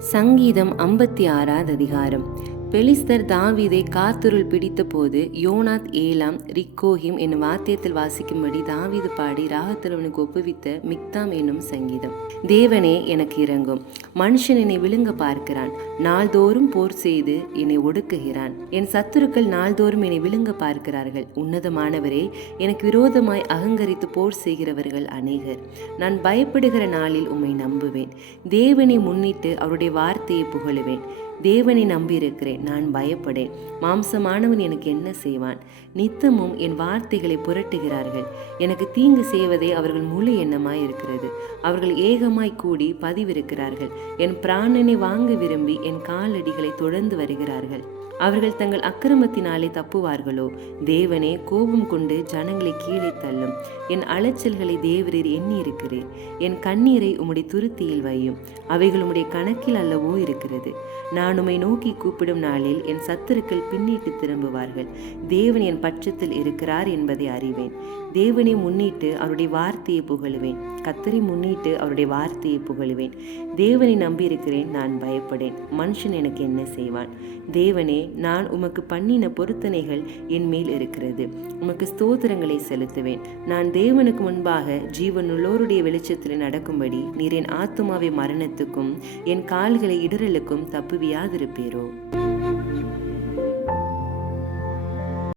சங்கீதம் 56 அதிகாரம். பெலிஸ்தர் தாவீதை காத்துருள் பிடித்த போது யோனாத் ஏலாம் ரிக்கோஹிம் என்னும் வாத்தியத்தில் வாசிக்கும்படி தாவீது பாடி ராகத்தில் அவனுக்கு ஒப்புவித்த மிக்தாம் என்னும் சங்கீதம். தேவனே, எனக்கு இறங்கும். மனுஷன் என்னை விழுங்க பார்க்கிறான், நாள்தோறும் போர் செய்து என்னை ஒடுக்குகிறான். என் சத்துருக்கள் நாள்தோறும் என்னை விழுங்க பார்க்கிறார்கள். உன்னதமானவரே, எனக்கு விரோதமாய் அகங்கரித்து போர் செய்கிறவர்கள் அநேகர். நான் பயப்படுகிற நாளில் உம்மை நம்புவேன். தேவனை முன்னிட்டு அவருடைய வார்த்தையை புகழுவேன். தேவனை நம்பியிருக்கிறேன், நான் பயப்படேன். மாம்சமானவன் எனக்கு என்ன செய்வான்? நித்தமும் என் வார்த்தைகளை புரட்டுகிறார்கள். எனக்கு தீங்கு செய்வதே அவர்கள் முழு எண்ணமாய் இருக்கிறது. அவர்கள் ஏகமாய் கூடி பதிவிருக்கிறார்கள். என் பிராணனை வாங்க விரும்பி என் காலடிகளை தொடர்ந்து வருகிறார்கள். அவர்கள் தங்கள் அக்கிரமத்தினாலே தப்புவார்களோ? தேவனே, கோபம் கொண்டு ஜனங்களை கீழே தள்ளும். என் அலைச்சல்களை தேவரீர் எண்ணி இருக்கிறீர். என் கண்ணீரை உம்முடைய துருத்தியில் வையும். அவைகள் உம்முடைய கணக்கில் அல்லவோ இருக்கிறது. நான் உம்மை நோக்கி கூப்பிடும் நாளில் என் சத்துருக்கள் பின்னிட்டு திரும்புவார்கள். தேவன் என் பட்சத்தில் இருக்கிறார் என்பதை அறிவேன். தேவனை முன்னிட்டு அவருடைய வார்த்தையை புகழுவேன். கர்த்தரை முன்னிட்டு அவருடைய வார்த்தையை புகழுவேன். தேவனை நம்பியிருக்கிறேன், நான் பயப்படேன். மனுஷன் எனக்கு என்ன செய்வான்? தேவனே, நான் உமக்கு பண்ணின பொருத்தனைகள் என் மேல் இருக்கிறது. உமக்கு ஸ்தோத்திரங்களை செலுத்துவேன். நான் தேவனுக்கு முன்பாக ஜீவனுள்ளோருடைய வெளிச்சத்தில் நடக்கும்படி நீர் என் ஆத்துமாவை மரணத்துக்கும் என் கால்களை இடறலுக்கும் தப்புவியாதிருப்பீரோ?